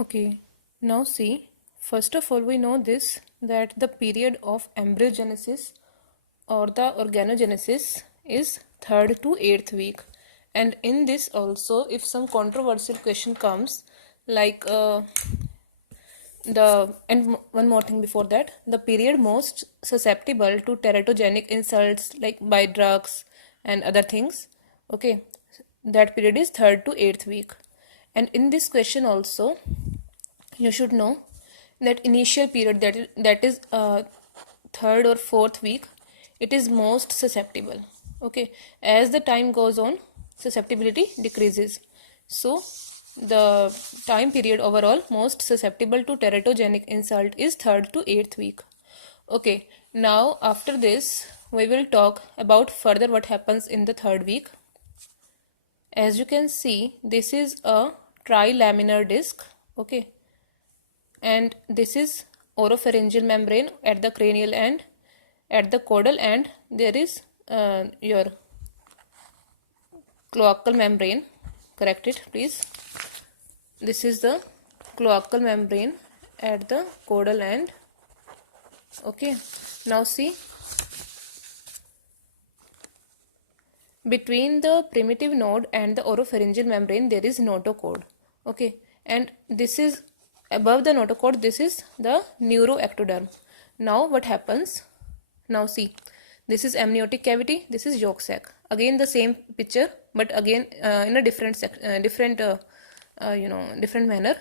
Okay, now see, first of all, we know this that the period of embryogenesis or the organogenesis is 3rd to 8th week. And in this also, if some controversial question comes, like one more thing before that, the period most susceptible to teratogenic insults like by drugs and other things, okay, that period is 3rd to 8th week. And in this question also, you should know that initial period, that is 3rd or 4th week, it is most susceptible. Okay, as the time goes on, susceptibility decreases. So the time period overall most susceptible to teratogenic insult is 3rd to 8th week. Okay, now after this we will talk about further what happens in the 3rd week. As you can see, this is a trilaminar disc. Okay, and this is oropharyngeal membrane at the cranial end. At the caudal end there is your cloacal membrane. Correct it please. This is the cloacal membrane at the caudal end. Okay, now see, between the primitive node and the oropharyngeal membrane there is notochord. Okay, and this is above the notochord, this is the neuroectoderm. Now what happens? Now see, this is amniotic cavity, this is yolk sac. Again the same picture, but again in a different different manner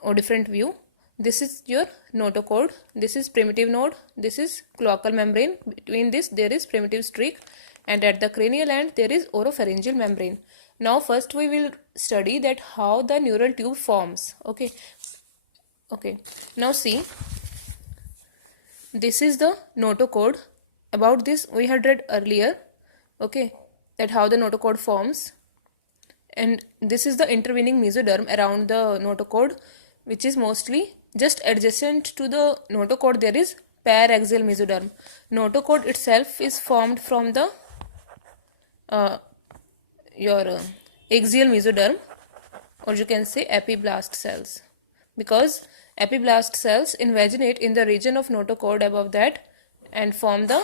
or different view. This is your notochord, this is primitive node, this is cloacal membrane, between this there is primitive streak, and at the cranial end there is oropharyngeal membrane. Now first we will study that how the neural tube forms. Okay, now see, this is the notochord. About this we had read earlier, okay, that how the notochord forms. And this is the intervening mesoderm around the notochord, which is mostly just adjacent to the notochord there is paraxial mesoderm. Notochord itself is formed from the axial mesoderm, or you can say epiblast cells, because epiblast cells invaginate in the region of notochord above that and form the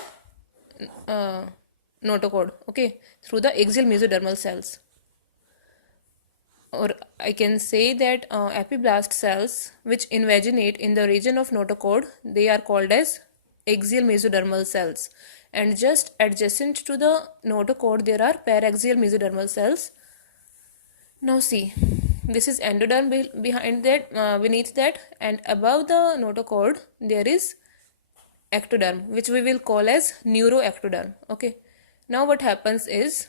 notochord, okay, through the axial mesodermal cells. Or I can say that epiblast cells which invaginate in the region of notochord, they are called as axial mesodermal cells, and just adjacent to the notochord there are paraxial mesodermal cells. Now see, this is endoderm behind that, beneath that, and above the notochord there is ectoderm, which we will call as neuroectoderm. Okay, now what happens is,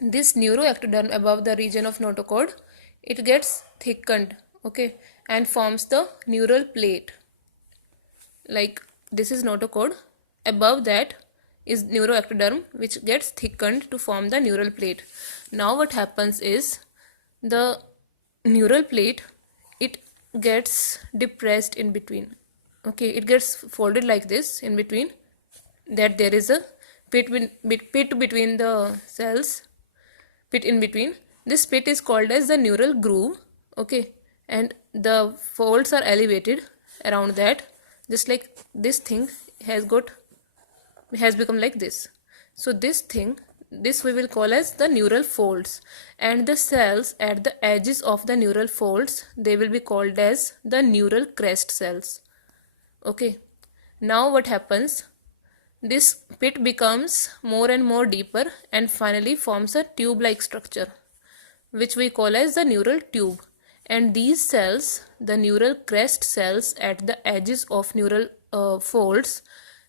this neuroectoderm above the region of notochord, it gets thickened, okay, and forms the neural plate. Like this is notochord, above that is neuroectoderm, which gets thickened to form the neural plate. Now what happens is, the neural plate, it gets depressed in between. Okay, it gets folded like this in between, that there is a pit between the cells, pit in between. This pit is called as the neural groove. Okay, and the folds are elevated around that, just like this thing has become like this. So this we will call as the neural folds, and the cells at the edges of the neural folds, they will be called as the neural crest cells. Okay, now what happens, this pit becomes more and more deeper and finally forms a tube-like structure, which we call as the neural tube. And these cells, the neural crest cells at the edges of neural folds,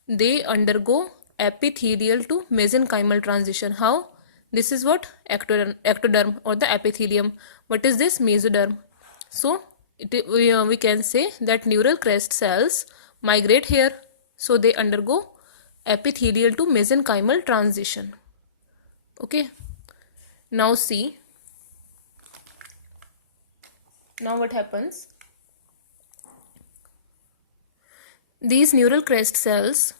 they undergo epithelial to mesenchymal transition. How? This is what? Ectoderm or the epithelium. What is this? Mesoderm. So we can say that neural crest cells migrate here, so they undergo epithelial to mesenchymal transition. Okay, now see, now what happens, these neural crest cells,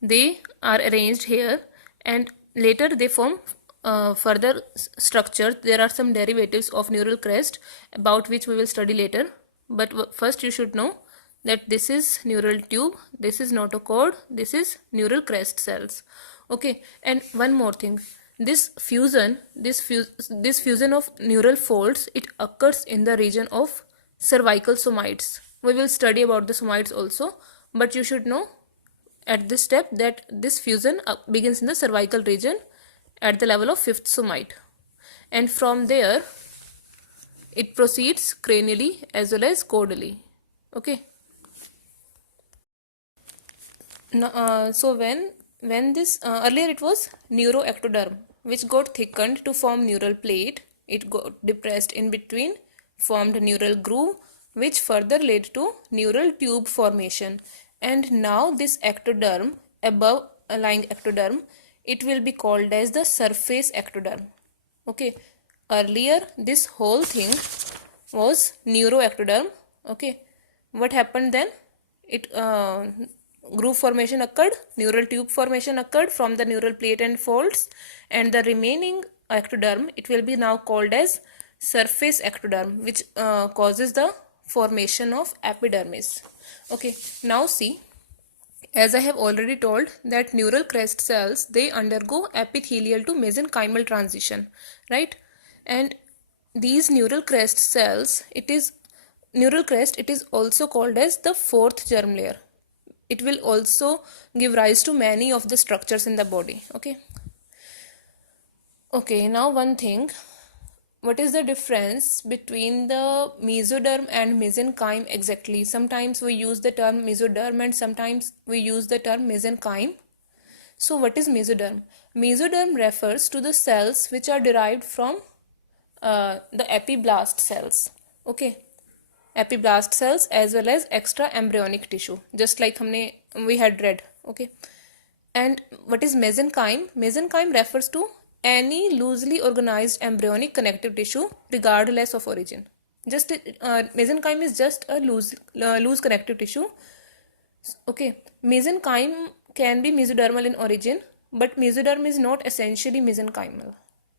they are arranged here and later they form further structure, there are some derivatives of neural crest about which we will study later. But first you should know that this is neural tube, this is notochord, this is neural crest cells. Okay, and one more thing. This fusion, this fusion of neural folds, it occurs in the region of cervical somites. We will study about the somites also, but you should know at this step that this fusion begins in the cervical region at the level of fifth somite, and from there it proceeds cranially as well as caudally. Okay. Now, so when this earlier it was neuroectoderm, which got thickened to form neural plate. It got depressed in between, formed neural groove, which further led to neural tube formation. And now this ectoderm, above lying ectoderm, it will be called as the surface ectoderm. Okay, earlier this whole thing was neuroectoderm. Okay, what happened then? It groove formation occurred, neural tube formation occurred from the neural plate and folds, and the remaining ectoderm, it will be now called as surface ectoderm, which causes the formation of epidermis. Okay, now see, as I have already told that neural crest cells, they undergo epithelial to mesenchymal transition, right? And these neural crest cells, it is also called as the fourth germ layer. It will also give rise to many of the structures in the body. Okay, now one thing. What is the difference between the mesoderm and mesenchyme exactly? Sometimes we use the term mesoderm and sometimes we use the term mesenchyme. So what is mesoderm? Mesoderm refers to the cells which are derived from the epiblast cells. Okay, epiblast cells as well as extra embryonic tissue, just like we had read. Okay, and what is mesenchyme? Mesenchyme refers to any loosely organized embryonic connective tissue regardless of origin. Just mesenchyme is just a loose connective tissue. Okay, mesenchyme can be mesodermal in origin, but mesoderm is not essentially mesenchymal.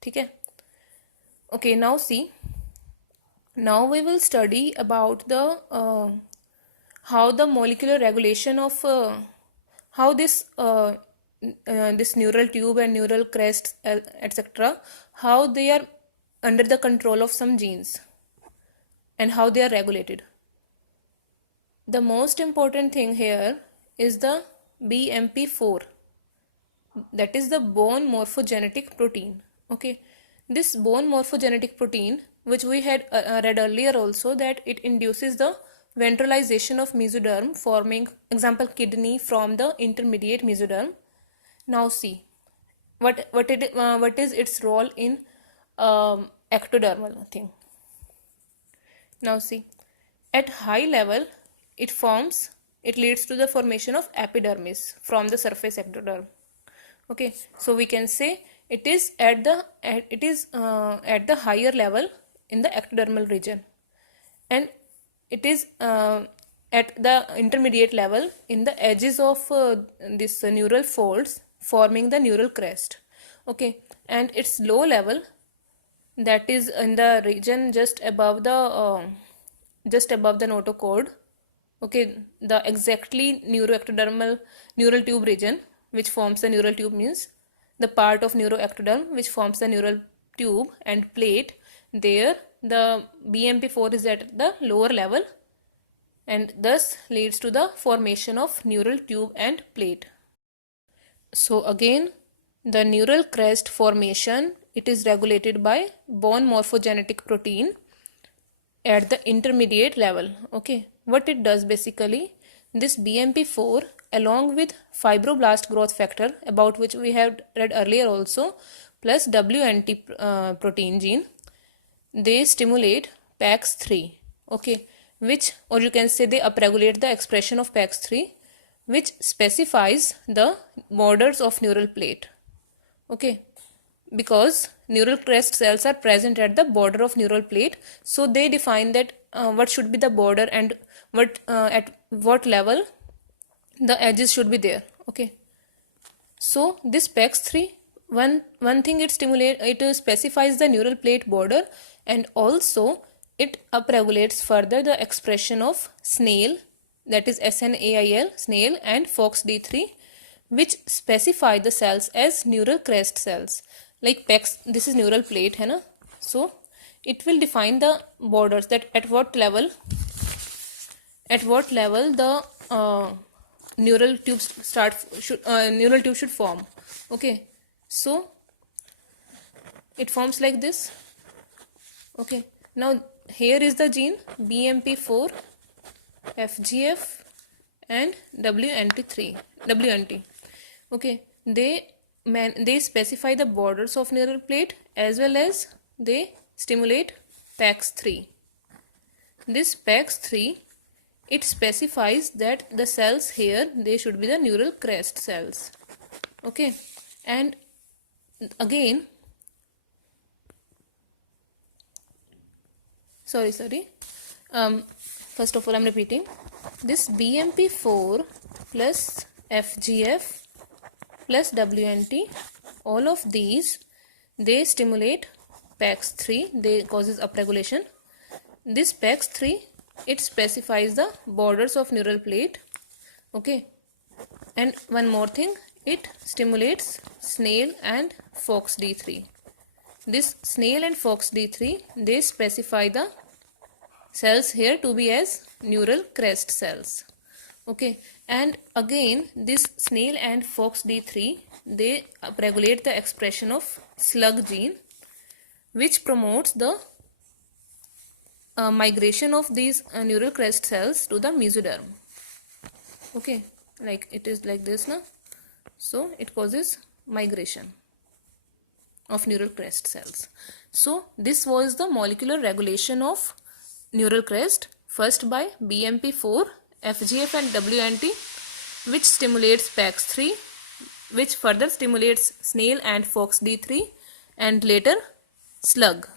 Okay. Okay, now see. Now we will study about the how the molecular regulation of how this neural tube and neural crest, etc., how they are under the control of some genes and how they are regulated. The most important thing here is the BMP4, that is the bone morphogenetic protein. Okay, this bone morphogenetic protein, which we had read earlier also, that it induces the ventralization of mesoderm, forming example kidney from the intermediate mesoderm. Now see, what is its role in ectodermal thing. Now see, at high level it leads to the formation of epidermis from the surface ectoderm. Okay, so we can say it is at the higher level in the ectodermal region, and it is at the intermediate level in the edges of this neural folds forming the neural crest. Okay, and its low level, that is in the region just above the notochord. Okay, the exactly neural tube region which forms the neural tube, means the part of neuroectoderm which forms the neural tube and plate. There the BMP4 is at the lower level and thus leads to the formation of neural tube and plate. So again, the neural crest formation, it is regulated by bone morphogenetic protein at the intermediate level. Okay, what it does basically, this BMP4 along with fibroblast growth factor, about which we have read earlier also, plus WNT protein gene, they stimulate PAX3. Okay, which, or you can say they upregulate the expression of PAX3, which specifies the borders of neural plate. Okay, because neural crest cells are present at the border of neural plate, so they define that what should be the border and at what level the edges should be there. Okay, so this PAX3 one thing, it specifies the neural plate border, and also it upregulates further the expression of snail, that is SNAIL, snail, and FOXD3, which specify the cells as neural crest cells. Like PEX, this is neural plate, है ना? So it will define the borders, that at what level the neural tubes neural tube should form. Okay, so it forms like this. Okay, now here is the gene BMP4, FGF, and WNT. Okay, they specify the borders of neural plate, as well as they stimulate PAX3. This PAX3, it specifies that the cells here, they should be the neural crest cells. Okay, and again, sorry, first of all I'm repeating, this BMP4 plus FGF plus WNT, all of these, they stimulate PAX3, they causes upregulation. This PAX3, it specifies the borders of neural plate. Okay, and one more thing, it stimulates snail and FOXD3. This snail and FOXD3, they specify the cells here to be as neural crest cells. Okay, and again this snail and FOXD3, they regulate the expression of slug gene, which promotes the migration of these neural crest cells to the mesoderm. Okay, like it is like this now. So it causes migration of neural crest cells. So this was the molecular regulation of neural crest, first by BMP4, FGF, and WNT, which stimulates PAX3, which further stimulates snail and FOXD3, and later slug.